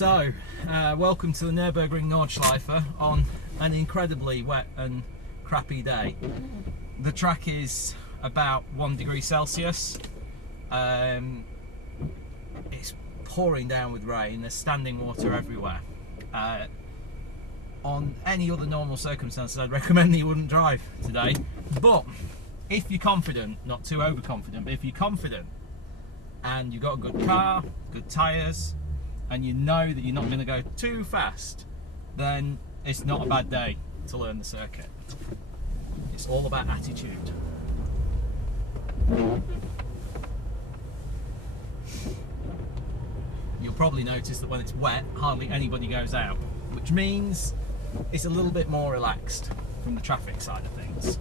So, welcome to the Nürburgring Nordschleife on an incredibly wet and crappy day. The track is about 1 degree Celsius. It's pouring down with rain, there's standing water everywhere. On any other normal circumstances, I'd recommend that you wouldn't drive today. But if you're confident, not too overconfident, but if you're confident and you've got a good car, good tyres, and you know that you're not going to go too fast, then it's not a bad day to learn the circuit. It's all about attitude. You'll probably notice that when it's wet, hardly anybody goes out, which means it's a little bit more relaxed from the traffic side of things.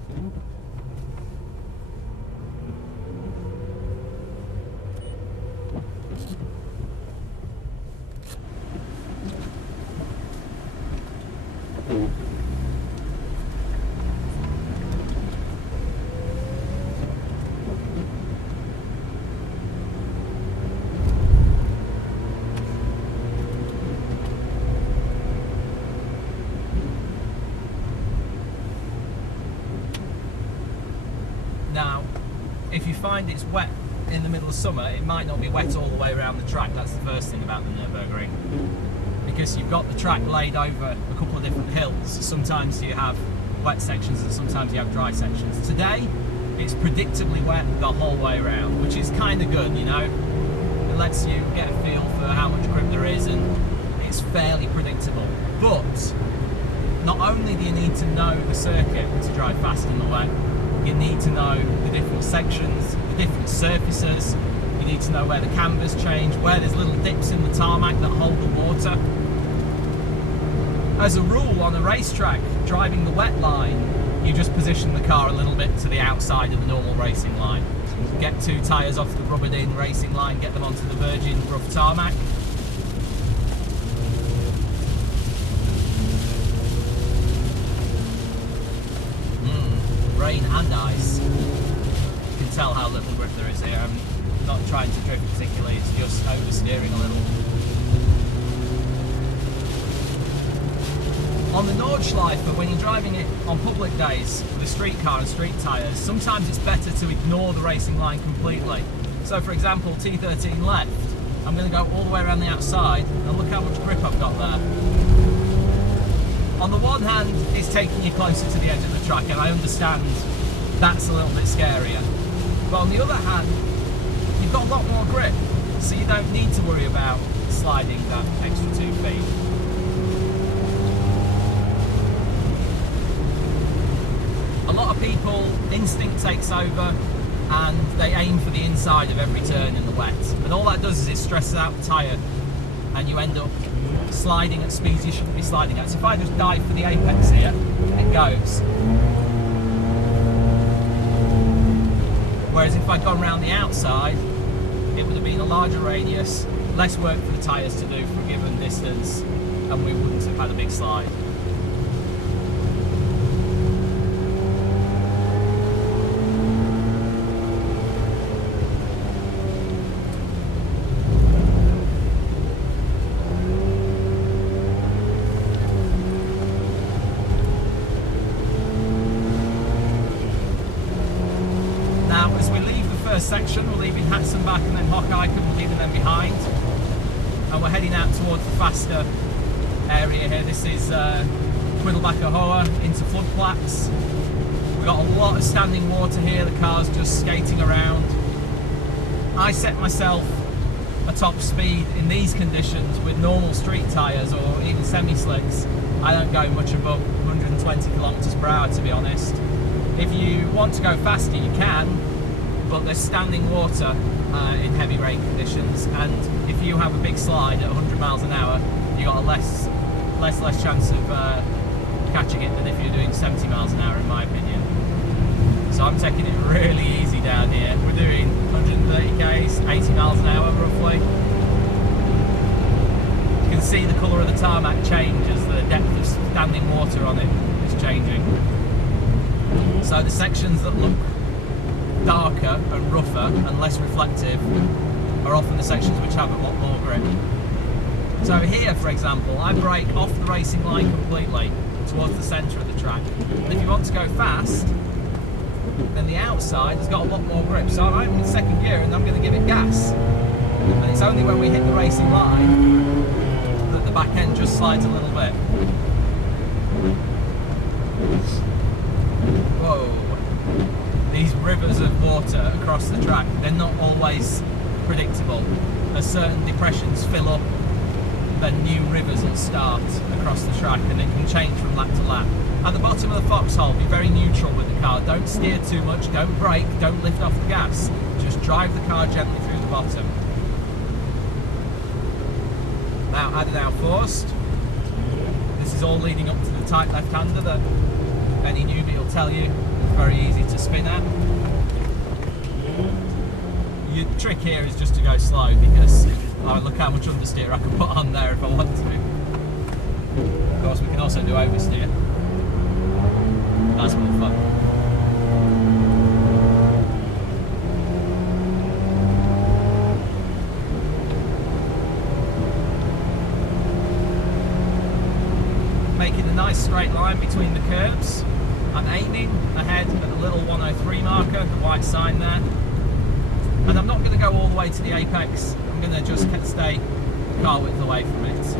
Now, if you find it's wet in the middle of summer, it might not be wet all the way around the track. That's the first thing about the Nürburgring, because you've got the track laid over a couple of different hills. Sometimes you have wet sections and sometimes you have dry sections. Today, it's predictably wet the whole way around, which is kind of good, you know. It lets you get a feel for how much grip there is, and it's fairly predictable. But not only do you need to know the circuit to drive fast in the wet, you need to know the different sections, the different surfaces. You need to know where the cambers change, where there's little dips in the tarmac that hold the water. As a rule, on a racetrack, driving the wet line, you just position the car a little bit to the outside of the normal racing line. Get two tyres off the rubbered in racing line, get them onto the virgin rough tarmac. Rain and ice. You can tell how little grip there is here. I'm not trying to drift particularly, it's just oversteering a little. On the Nordschleife, when you're driving it on public days with a street car and street tyres, sometimes it's better to ignore the racing line completely. So for example, T13 left, I'm going to go all the way around the outside, and look how much grip I've got there. On the one hand, it's taking you closer to the edge of the track, and I understand that's a little bit scarier. But on the other hand, you've got a lot more grip, so you don't need to worry about sliding that extra 2 feet. A lot of people, instinct takes over, and they aim for the inside of every turn in the wet. And all that does is it stresses out the tyre, and you end up sliding at speeds you shouldn't be sliding at. So if I just dive for the apex here, it goes. Whereas if I'd gone round the outside, it would have been a larger radius, less work for the tyres to do for a given distance, and we wouldn't have had a big slide. Now, as we leave the first section, we're leaving Hatzenbach and then Hocheichen, we're leaving them behind. And we're heading out towards the faster area here. This is Quiddelbacher Hohe into floodplaats. We've got a lot of standing water here, the car's just skating around. I set myself a top speed in these conditions with normal street tyres or even semi-slicks. I don't go much above 120 kilometers per hour, to be honest. If you want to go faster, you can, but there's standing water in heavy rain conditions, and if you have a big slide at 100 miles an hour, you've got a less chance of catching it than if you're doing 70 miles an hour, in my opinion. So I'm taking it really easy down here. We're doing 130 k's, 80 miles an hour roughly. You can see the colour of the tarmac change as the depth of standing water on it is changing. So the sections that look darker and rougher and less reflective are often the sections which have a lot more grip. So here, for example, I brake off the racing line completely towards the centre of the track. And if you want to go fast, then the outside has got a lot more grip. So I'm in second gear and I'm going to give it gas. And it's only when we hit the racing line that the back end just slides a little bit. Whoa. These rivers of water across the track, they're not always predictable. As certain depressions fill up, then new rivers will start across the track and it can change from lap to lap. At the bottom of the foxhole, be very neutral with the car. Don't steer too much, don't brake, don't lift off the gas. Just drive the car gently through the bottom. Now adding our forced. This is all leading up to the tight left-hander that any newbie will tell you is very easy to spin at. Your trick here is just to go slow because look how much understeer I can put on there if I want to. Of course we can also do oversteer. That's more fun. Making a nice straight line between the curbs. I'm aiming ahead at the little 103 marker, the white sign there. And I'm not going to go all the way to the apex. I'm going to just stay car width away from it.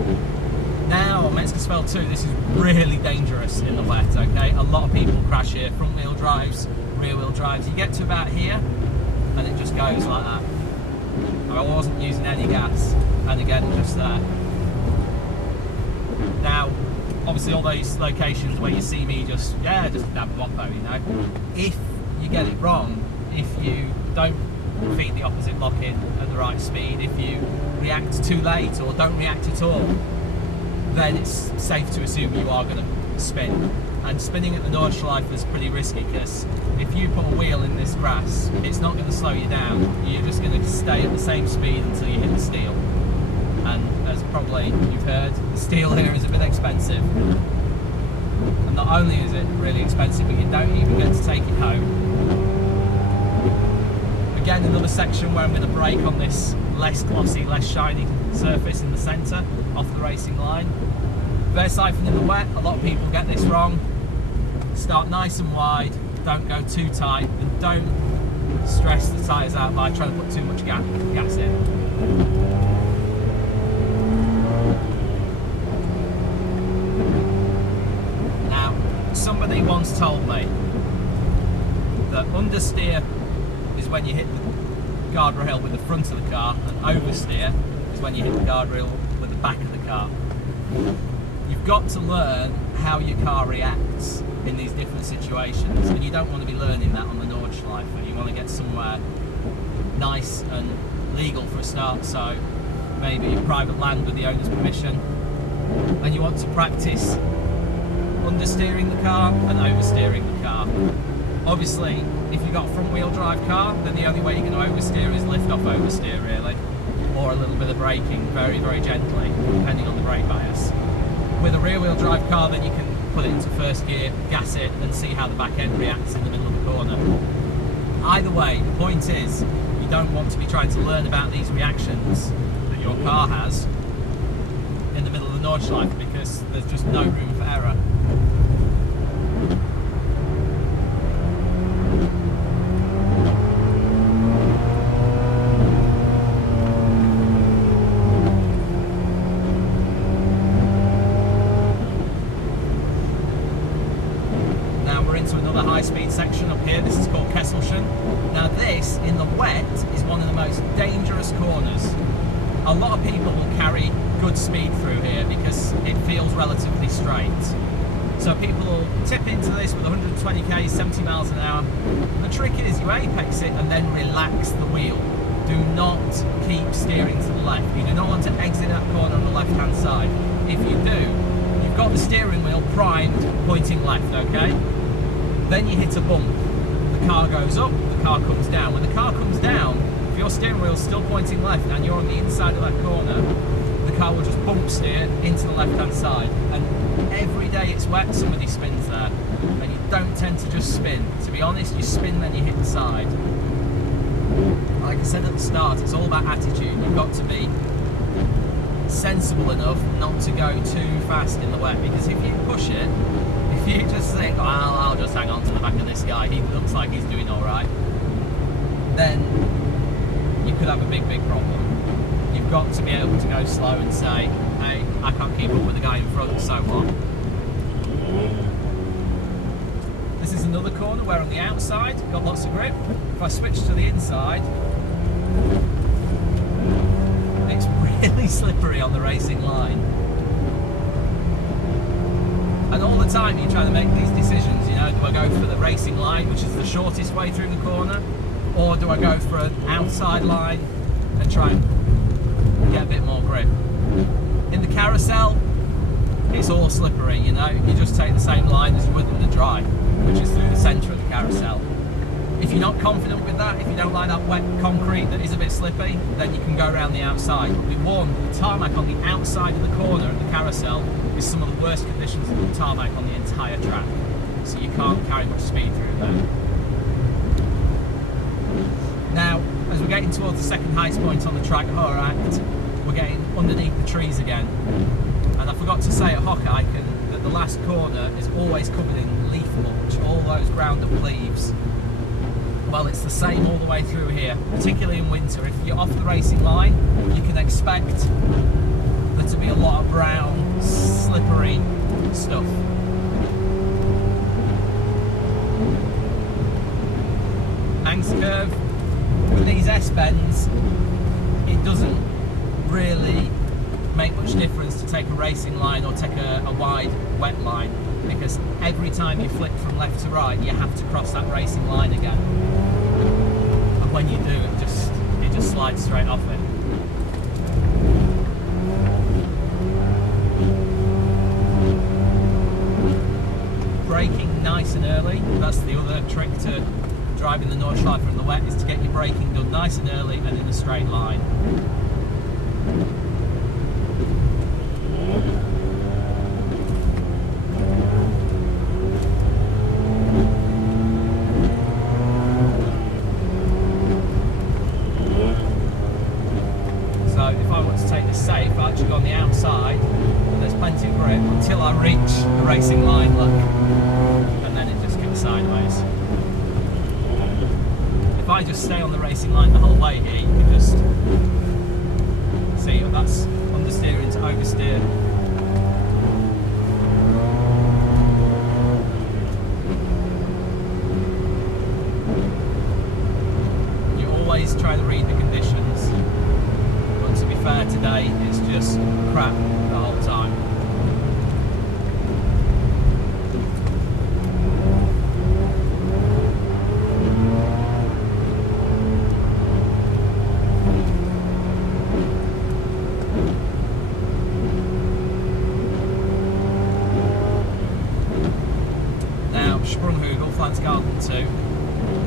Now on Metzger 2, this is really dangerous in the wet, okay? A lot of people crash here, front wheel drives, rear wheel drives. You get to about here and it just goes like that. I wasn't using any gas, and again, just there. Now, obviously all those locations where you see me just dab them up though, you know. If you get it wrong, if you don't feed the opposite lock-in at the right speed, if you react too late or don't react at all, then it's safe to assume you are going to spin. And spinning at the Nordschleife is pretty risky because if you put a wheel in this grass, it's not going to slow you down. You're just going to stay at the same speed until you hit the steel. And as probably you've heard, the steel here is a bit expensive. And not only is it really expensive, but you don't even get to take it home. Again, another section where I'm going to brake on this less glossy, less shiny surface in the centre, off the racing line. Versiphon in the wet, a lot of people get this wrong. Start nice and wide, don't go too tight, and don't stress the tyres out by trying to put too much gas in. Now, somebody once told me that understeer is when you hit the guardrail with the front of the car, and oversteer is when you hit the guardrail with the back of the car. You've got to learn how your car reacts in these different situations, and you don't want to be learning that on the Nordschleife. You want to get somewhere nice and legal for a start, so maybe private land with the owner's permission, and you want to practice understeering the car and oversteering the car. Obviously, if you've got a front wheel drive car, then the only way you're going to oversteer is lift off oversteer really, or a little bit of braking very, very gently, depending on the brake bias. With a rear wheel drive car, then you can put it into first gear, gas it, and see how the back end reacts in the middle of the corner. Either way, the point is, you don't want to be trying to learn about these reactions that your car has in the middle of the Nordschleife, because there's just no room for error. High-speed section up here. This is called Kesselchen. Now this, in the wet, is one of the most dangerous corners. A lot of people will carry good speed through here because it feels relatively straight. So people will tip into this with 120k, 70 miles an hour. The trick is you apex it and then relax the wheel. Do not keep steering to the left. You do not want to exit that corner on the left-hand side. If you do, you've got the steering wheel primed, pointing left, okay? Then you hit a bump, the car goes up, the car comes down. When the car comes down, if your steering wheel is still pointing left and you're on the inside of that corner, the car will just bump steer into the left-hand side. And every day it's wet, somebody spins there. And you don't tend to just spin. To be honest, you spin then you hit the side. Like I said at the start, it's all about attitude. You've got to be sensible enough not to go too fast in the wet, because if you push it, if you just think, well, I'll just hang on to the back of this guy, he looks like he's doing alright, then you could have a big problem. You've got to be able to go slow and say, hey, I can't keep up with the guy in front, so what? This is another corner where on the outside, got lots of grip. If I switch to the inside, it's really slippery on the racing line. And all the time you're trying to make these decisions, you know, do I go for the racing line, which is the shortest way through the corner, or do I go for an outside line and try and get a bit more grip? In the carousel, it's all slippery, you know, you just take the same line as you would in the drive, which is through the centre of the carousel. If you're not confident with that, if you don't like that wet concrete that is a bit slippy, then you can go around the outside. But be warned, the tarmac on the outside of the corner of the carousel is some of the worst conditions of the tarmac on the entire track. So you can't carry much speed through there. Now, as we're getting towards the second highest point on the track, Act, we're getting underneath the trees again. And I forgot to say at Hocheichen that the last corner is always covered in leaf mulch, all those ground up leaves. Well, it's the same all the way through here, particularly in winter. If you're off the racing line, you can expect there to be a lot of brown, slippery stuff. Banks curve, with these S-bends, it doesn't really make much difference to take a racing line or take a wide wet line, because every time you flick from left to right you have to cross that racing line again, and when you do it just slides straight off it. Braking nice and early, that's the other trick to driving the Nordschleife in the wet, is to get your braking done nice and early and in a straight line. So if I want to take this safe, I'll actually go on the outside, and there's plenty of grip until I reach the racing line, look, and then it just goes sideways. If I just stay on the racing line the whole way here, you can just see that's understeering to oversteer. You always try to read the conditions, but to be fair, today it's just crap the whole time.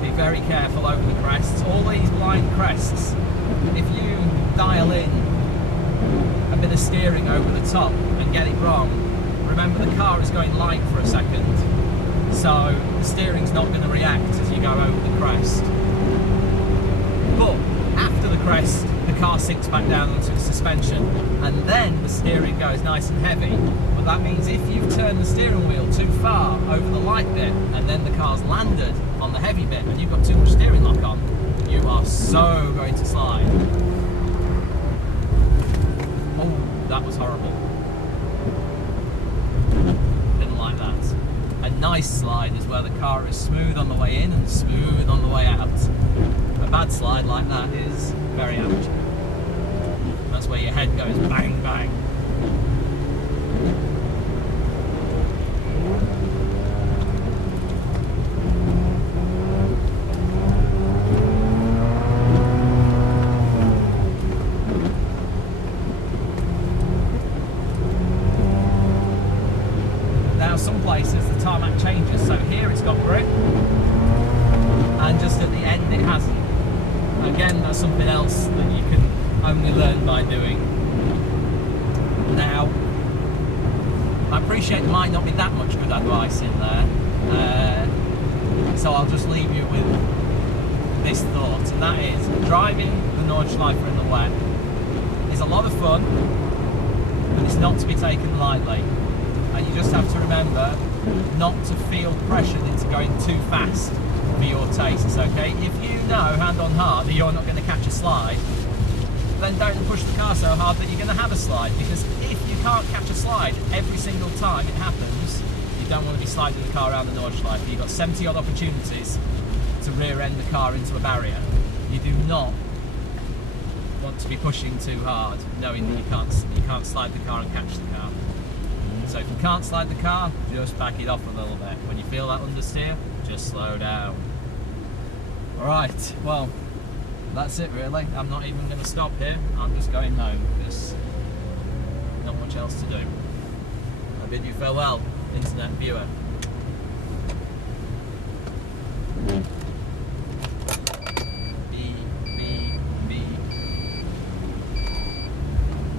Be very careful over the crests. All these blind crests, if you dial in a bit of steering over the top and get it wrong, remember the car is going light for a second, so the steering's not going to react as you go over the crest. But after the crest, the car sinks back down onto the suspension, and then the steering goes nice and heavy. But that means if you've turned the steering wheel too far over the light bit, and then the car's landed on the heavy bit, and you've got too much steering lock on, you are so going to slide. Oh, that was horrible. Didn't like that. A nice slide is where the car is smooth on the way in and smooth on the way out. A bad slide like that is very amateur. That's where your head goes bang, bang. Now some places the tarmac changes, so here it's got grip, and just at the end it hasn't. Again, that's something else that you can only learn by doing. Now, I appreciate there might not be that much good advice in there, so I'll just leave you with this thought, and that is, driving the Nordschleife in the wet is a lot of fun, and it's not to be taken lightly. And you just have to remember not to feel pressured into going too fast for your tastes, okay? If you know, hand on heart, that you're not going to catch a slide, then don't push the car so hard that you're going to have a slide, because if you can't catch a slide every single time it happens, you don't want to be sliding the car around the Nordschleife. You've got 70 odd opportunities to rear end the car into a barrier. You do not want to be pushing too hard, knowing that you can't slide the car and catch the car. So if you can't slide the car, just back it off a little bit. When you feel that understeer, just slow down. Alright, well, that's it really. I'm not even going to stop here. I'm just going home because not much else to do. I bid you farewell, internet viewer.